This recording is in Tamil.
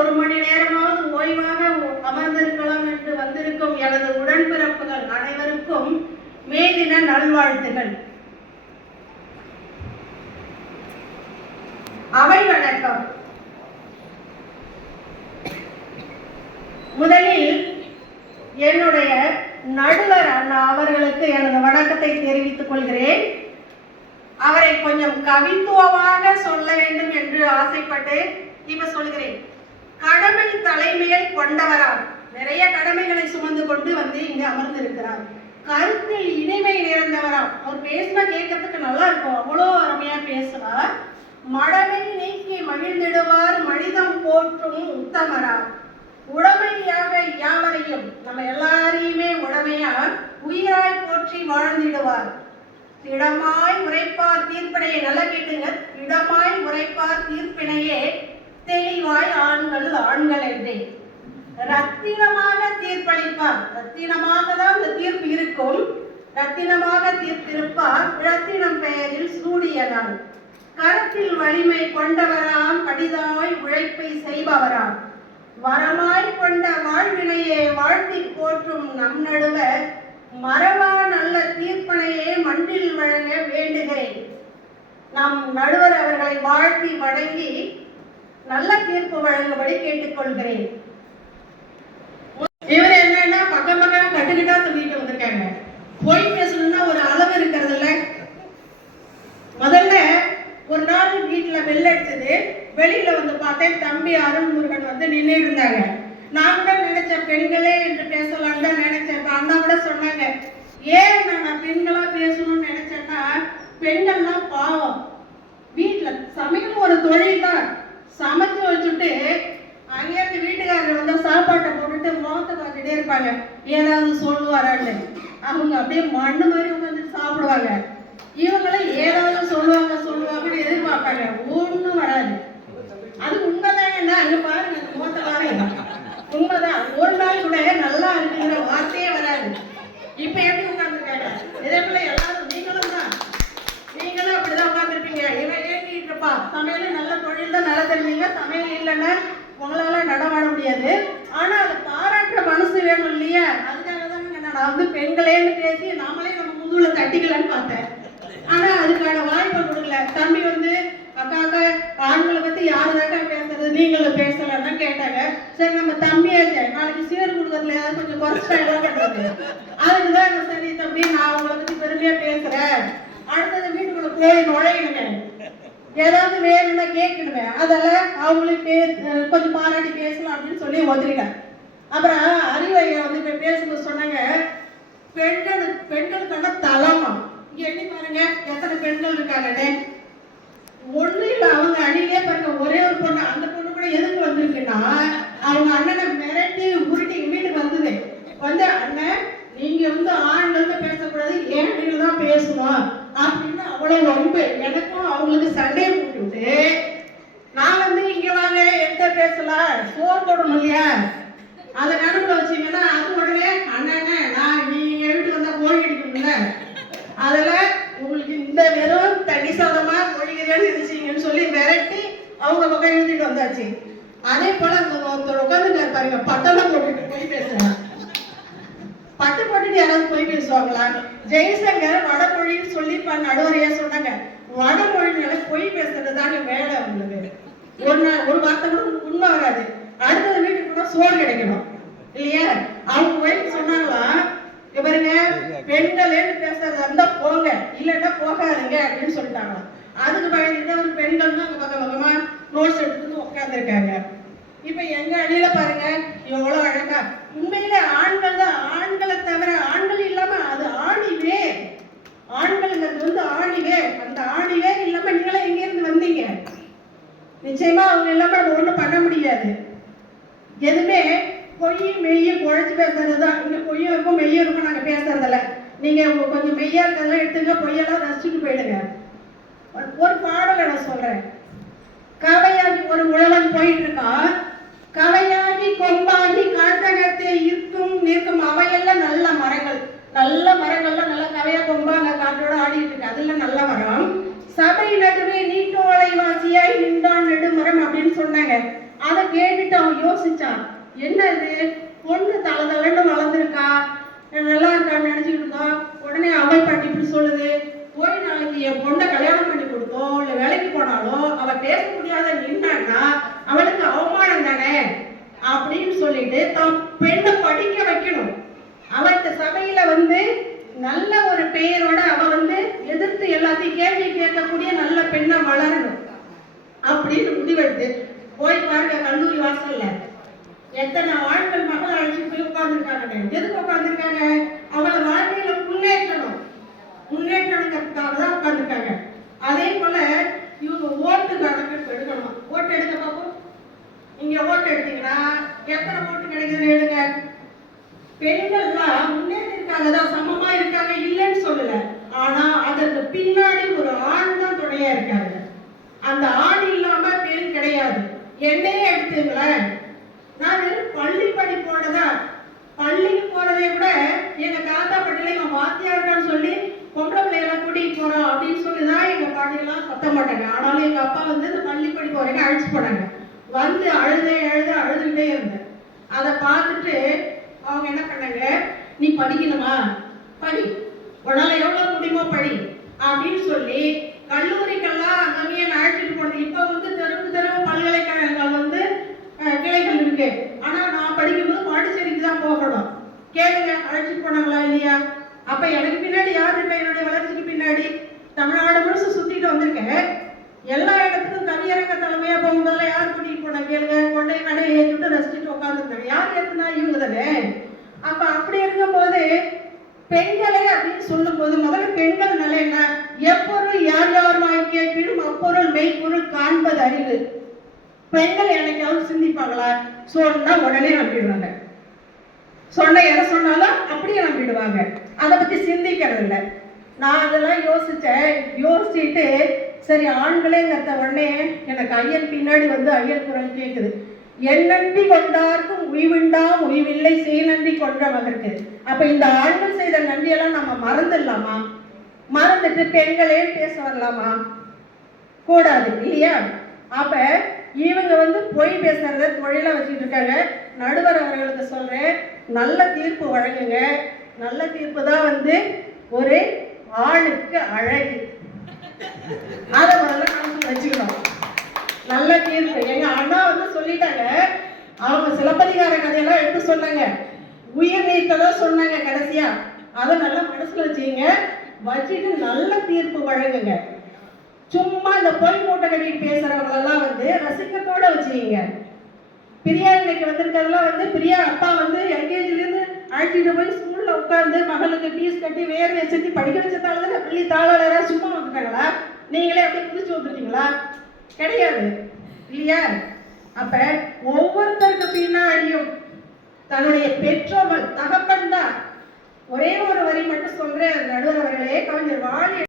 ஒரு மணி நேரமாவது ஓய்வாக அமர்ந்திருக்கலாம் என்று வந்திருக்கும் எனது உடன்பிறப்புகள் அனைவருக்கும் மே தின நல்வாழ்த்துகள். அவை வணக்கம். முதலில் என்னுடைய நடுவர் அண்ணா அவர்களுக்கு எனது வணக்கத்தை தெரிவித்துக் கொள்கிறேன். அவரை கொஞ்சம் கவித்துவமாக சொல்ல வேண்டும் என்று ஆசைப்பட்டு இப்ப சொல்கிறேன். கடமை தலைமையை கொண்டவரால் நிறைய கடமைகளை சுமந்து கொண்டு வந்து இங்கு அமர்ந்திருக்கிறார். கருத்தில் இனிமை நிறைந்தவரால் அவர் பேசினா கேட்கறதுக்கு நல்லா இருக்கும், அவ்வளோ அருமையா பேசுவார். மடமை நீக்கி மகிழ்ந்திடுவார், மனிதம் போற்றும் உத்தமரார். உடமையாக யாவரையும் நம்ம எல்லாரையுமே உடமையா உயிராய் போற்றி வாழ்ந்திடுவார். திடமாய் உரைப்பார் தீர்ப்பினையே, நல்லா கேட்டுங்க, திடமாய் உரைப்பார் தீர்ப்பினையே தெளிவாய் ஆண்கள் என்றே. ரத்தினமாக தீர்ப்பளிப்பார், ரத்தினமாக தான் இந்த தீர்ப்பு இருக்கும், ரத்தினமாக தீர்த்திருப்பார் ரத்தினம் பெயரில் சூடியனார். கருத்தில் வலிமை கொண்டவராம், கடிதாய் உழைப்பை செய்பவராம். வரமாய் கொண்ட வாழ்வினையே வாழ்த்தி போற்றும் நம் நடுவர், மரபா நல்ல தீர்ப்பனையே மண்டில் வழங்க வேண்டுகிறேன். நம் நடுவர் அவர்களை வாழ்த்தி வணங்கி நல்ல தீர்ப்பு வழங்கும்படி கேட்டுக்கொள்கிறேன். இவர் என்னன்னா பக்கம் பக்கம் கட்டுக்கிட்டா சொல்லிட்டு வந்திருக்காங்க. போய் பேசணும்னா ஒரு அளவு இருக்கிறது இல்ல. முதல்ல ஒரு நாள் வீட்டுல பெல் அடிச்சது, வெளியில வந்து பார்த்தேன் தம்பி அருள்முருகன் வந்து நின்று இருந்தாங்க. நான் கூட நினைச்சேன் பெண்களே என்று பேசலான்னு தான் நினைச்சேன். அண்ணா கூட சொன்னாங்க, ஏன் நான் பெண்களா பேசணும்னு நினைச்சேன்னா, பெண்கள்லாம் பாவம், வீட்டுல சமையல் ஒரு தொழில் தான். சமைச்சு வச்சுட்டு அங்கேயிருந்து வீட்டுக்காரர் வந்து சாப்பாட்டை போட்டுட்டு முகத்தை பார்த்துட்டே இருப்பாங்க, ஏதாவது சொல்லுவாரான்னு. அவங்க அப்படியே மண்ணு மாதிரி உட்காந்து சாப்பிடுவாங்க. இவங்களும் ஏதாவது சொல்லுவாங்கன்னு எதிர்பார்ப்பாங்க, ஒன்றும் வராது. அது உண்மைதாங்க. அங்க பாருங்க முகத்தை பாருங்க, உண்மைதான். ஒரு நாள் கூட நல்லா இருக்குங்கிற வார்த்தையே வராது. இப்ப எப்படி உட்கார்ந்துருக்காங்க? இதே போல எல்லாரும் நீங்களும் அப்படிதான் உட்கார்ந்துருப்பீங்க. இவன் ஏற்றிட்டு இருப்பா, சமையல் நல்ல தொழில் தான், நல்லா தெரிஞ்சீங்க. சமையல் இல்லைன்னா உங்களால நடமாட முடியாது. ஆனா அதை பாராட்டுற மனசு வேணும் இல்லையா? அதுக்காக தானே நான் வந்து பெண்களேன்னு பேசி நாமளே நம்ம முதுகுல தட்டிக்கலான்னு பார்த்தேன். ஆனா அதுக்கான வாய்ப்பை கொடுக்கல. தம்பி வந்து அக்கா ஆண்களை பத்தி யாருதாக்கா பேசுறது, நீங்களும் பேசலன்னா கேட்டாங்க. சரி நம்ம தம்பியாச்சு, நாளைக்கு சீர் கொடுக்கறதுல ஏதாவது கொஞ்சம் குறைச்சா என்ன பண்றது? அதுக்குதான் சரி தம்பி நான் உங்களை பத்தி பெருமையா பேசுறேன், அடுத்தது வீட்டுக்குள்ள போய் நுழையணுமே, ஏதாவது வேணும்னா கேட்கணுமே, அதெல்லாம் அவங்களுக்கு கொஞ்சம் பாராட்டி பேசலாம் அப்படின்னு சொல்லி ஒத்துக்கிட்டேன். அப்புறம் அறிவையா வந்து இப்ப பேசும்போது சொன்னாங்க, பெண்களுக்கான தளமா இங்க எண்ணி பாருங்க எத்தனை பெண்கள் இருக்காங்கன்னு. ஒண்ணு இல்ல, அவங்க அணிலே பாருங்க ஒரே ஒரு பொண்ணு. அந்த பொண்ணு கூட எதுக்கு வந்திருக்குன்னா, அவங்க அண்ணனை மிரட்டி உருட்டி வீட்டுக்கு வந்தது. வந்து அண்ணன் நீங்க வந்து ஆண்கள் பேசக்கூடாது, ஏன் நீங்க தான் பேசணும் அப்படின்னு அவ்வளவு ரொம்ப எனக்கும் அவங்களுக்கு சண்டையை போட்டுவிட்டு, நான் வந்து இங்க வாங்க எந்த பேசலாம், சோறு போடணும் இல்லையா, அதை நடுவில் வச்சீங்கன்னா அது உடனே அண்ணன் நான் நீங்க வீட்டுக்கு வந்தா கோழி அடிக்கணும்ல, அதுல உங்களுக்கு இந்த வெறும் தனி சாதமா மொழிகிறேன்னு இருந்துச்சுங்கன்னு சொல்லி விரட்டி அவங்க பக்கம் எழுதிட்டு வந்தாச்சு. அதே போல அந்த உட்காந்து பாருங்க, பட்டெல்லாம் போட்டுட்டு போய் பேசுறாங்க. பட்டு போட்டுட்டு யாராவது போய் பேசுவாங்களா? ஜெய்சங்கர் வடமொழின்னு சொல்லி நடுவரையா சொன்னாங்க. வடமொழினால பொய் பேசுறது தாங்க வேலை அவங்களுக்கு. ஒரு வார்த்தை கூட உண்மை வராது. அடுத்தது வீட்டுக்கு கூட சோறு கிடைக்கணும் இல்லையா? அவங்க போய் சொன்னாங்களா, பாருங்க பெண்களேன்னு பேசுறது இருந்தா போங்க, இல்லைன்னா போகாதுங்க அப்படின்னு சொல்லிட்டாங்களாம். அதுக்கு பயந்துட்டு ஒரு பெண்கள் தான் பக்கம் பக்கமா நோட்ஸ் எடுத்து உட்காந்துருக்காங்க. இப்ப எங்க அணியில பாருங்க எவ்வளவு அழகா. உண்மையில ஆண்கள் தான், ஆண்களை தவிர ஆண்கள் இல்லாம அது ஆணிவே, ஆண்கள்ங்கிறது வந்து ஆணிவே. அந்த ஆணிவே இல்லாம நீங்களே எங்க இருந்து வந்தீங்க? நிச்சயமா அவங்க இல்லாம நம்ம ஒண்ணும் பண்ண முடியாது. எதுவுமே பொய் மெய்யும் குழைச்சி பேசுறது தான். இங்க பொய்யும் இருக்கும் மெய்யும் இருக்கும், நாங்க பேசுறதில்ல. நீங்க கொஞ்சம் மெய்யா இருக்கிறதெல்லாம் எடுத்துங்க, பொய்யெல்லாம் ரசிச்சுட்டு போயிடுங்க. ஒரு பாடலை நான் சொல்றேன். கவையாகி ஒரு உழவன் போயிட்டு இருக்கான், கவையாகி கொம்பாகி காட்டகத்தை நிற்கும் அவையெல்லாம் நல்ல மரங்கள், நல்ல மரங்கள்லாம் நல்ல கவையா கொம்பா அங்க காட்டோட ஆடிட்டு இருக்கு, அதெல்லாம் நல்ல மரம். சபை நடுவே நீட்டோலை வாசியாய் நின்றான் நெடுமரம் அப்படின்னு சொன்னாங்க. அதை கேட்டுட்டு அவன் யோசிச்சான், என்ன இது பொண்ணு தளதளன்னு வளர்ந்துருக்கா, நல்லா இருக்கான்னு நினைச்சிட்டு இருந்தோம். உடனே அவை பாட்டி இப்படி சொல்லுது, போய் நாளைக்கு என் பொண்ணை கல்யாணம் பண்ணி கொடுத்தோ இல்லை வேலைக்கு போனாலோ அவள் பேச முடியாத நின்னான்னா அவளுக்கு அவமானம் தானே அப்படின்னு சொல்லிட்டு தான் பெண்ணை படிக்க வைக்கணும். அவளுக்கு சபையில நல்ல ஒரு பெயரோட அவ எதிர்த்து எல்லாத்தையும் கேள்வி கேட்கக்கூடிய நல்ல பெண்ணை வளரணும் அப்படின்னு முடிவெடுத்து போய் பாருங்க, கல்லூரி வாசல்ல எத்தனை ஆண்கள் மகள் அழைச்சி போய் உட்கார்ந்துருக்காங்க. எதுக்கு உட்கார்ந்துருக்காங்க? அவளை வாழ்க்கையில முன்னேற்றணுங்கிறதுக்காக தான் உட்கார்ந்துருக்காங்க. அதே போல இவங்க ஓட்டு கணக்கு எடுக்கணும். ஓட்டு எடுக்க பார்ப்போம். இங்க ஓட்டு எடுத்தீங்கன்னா எத்தனை ஓட்டு கிடைக்குதுன்னு எடுங்க. பெண்கள்லாம் முன்னேறி இருக்காங்க தான், சமமா இருக்காங்க இல்லைன்னு சொல்லல. ஆனா அதற்கு பின்னாடி ஒரு ஆண் தான் துணையா இருக்காங்க. அந்த ஆண் இல்லாம பெண் கிடையாது. என்னையே எடுத்துங்களேன், நான் வெறும் பள்ளி படிப்போட தான், பள்ளிக்கு போறதே கூட எங்க தாத்தா பாட்டில இவன் வாத்தியார்டான்னு சொல்லி பொம்பளை பிள்ளையெல்லாம் கூட்டிட்டு போறோம் அப்படின்னு சொல்லிதான் எங்க பாட்டியெல்லாம் சத்த மாட்டாங்க. ஆனாலும் எங்க அப்பா இந்த பள்ளி படிப்பு வரைக்கும் அழைச்சு போனாங்க. அழுதுகிட்டே இருந்தேன். அதை பார்த்துட்டு அவங்க என்ன பண்ணாங்க, நீ படிக்கணுமா, படி, உன்னால எவ்வளவு முடியுமோ படி அப்படின்னு சொல்லி கல்லூரிக்கெல்லாம் அங்கேயே அழைச்சிட்டு போனது. இப்ப தெருவு பல்கலைக்கழகங்கள் கிளைகள் இருக்கு. ஆனா நான் படிக்கும்போது பாண்டிச்சேரிக்கு தான் போகணும். கேளுங்க, அழைச்சிட்டு போனாங்களா இல்லையா? அப்ப எனக்கு பின்னாடி யார் இருக்கா? என்னுடைய வளர்ச்சிக்கு பின்னாடி தமிழ்நாடு முழுசு சுத்திட்டு வந்திருக்கேன். எல்லா இடத்துக்கும் கவியரங்க தலைமையா போகும்போதுல யார் கூட்டிட்டு போன கேளுங்க, கொண்டே கடையை ஏற்றிட்டு ரசிச்சுட்டு உட்காந்துருந்தாங்க. யார் ஏத்துனா? இவங்க தானே. அப்ப அப்படி இருக்கும்போது பெண்களை அப்படின்னு சொல்லும் போது முதல்ல பெண்கள் நிலை என்ன? எப்பொருள் யார் யார் வாய் கேட்பினும் அப்பொருள் மெய்ப்பொருள் காண்பது அறிவு. பெண்கள் என்னைக்காவது சிந்திப்பாங்களா? சொன்னா உடனே நம்பிடுவாங்க. சொன்ன எதை சொன்னாலும் அப்படியே நம்பிடுவாங்க. அதை பத்தி சிந்திக்கிறது இல்லை. நான் அதெல்லாம் யோசிச்சுட்டு சரி ஆண்களேங்கிறத உடனே எனக்கு ஐயன் பின்னாடி ஐயன் குரல் கேட்குது. என் நன்றி கொண்டார்க்கும் உய்வுண்டாம் உய்வில்லை செய் நன்றி கொன்றவதற்கு. அப்ப இந்த ஆண்கள் செய்த நன்றியெல்லாம் நம்ம மறந்துடலாமா? மறந்துட்டு பெண்களே பேச வரலாமா? கூடாது இல்லையா? அப்ப இவங்க பொய் பேசுறத தொழில வச்சுட்டு இருக்காங்க. நடுவர் அவர்களுக்கு சொல்றேன், நல்ல தீர்ப்பு வழங்குங்க. நல்ல தீர்ப்பு தான் ஒரு ஆணுக்கு அழகு. அதை முதல்ல கணக்கு வச்சுக்கணும். நல்ல தீர்ப்பு. எங்க அண்ணா சொல்லிட்டாங்க, அவங்க சிலப்பதிகார கதையெல்லாம் எடுத்து சொன்னாங்க, உயிர் நீத்ததான் சொன்னாங்க கடைசியா. அதை நல்லா மனசுல வச்சுட்டு நல்ல தீர்ப்பு வழங்குங்க. சும்மா இந்த பொய் மூட்டை கட்டிட்டு பேசுறவங்களெல்லாம் ரசிக்கத்தோட வச்சுக்கீங்க. பிரியா இன்னைக்கு வந்திருக்கிறதுலாம் பிரியா அப்பா எல்கேஜிலேருந்து அழைச்சிட்டு போய் ஸ்கூல்ல உட்காந்து மகளுக்கு ஃபீஸ் கட்டி வேர்வை செஞ்சு படிக்க வச்சதால தான் பள்ளி தாளாளராக சும்மா வந்துட்டாங்களா? நீங்களே அப்படியே குதிச்சு வந்துட்டீங்களா? கிடையாது இல்லையா? அப்ப ஒவ்வொருத்தருக்கு பின்னாடியும் தன்னுடைய பெற்றோர்கள் தகப்பன் தான். ஒரே ஒரு வரி மட்டும் சொல்றேன் நடுவர் அவர்களே, கவிஞர் வாலி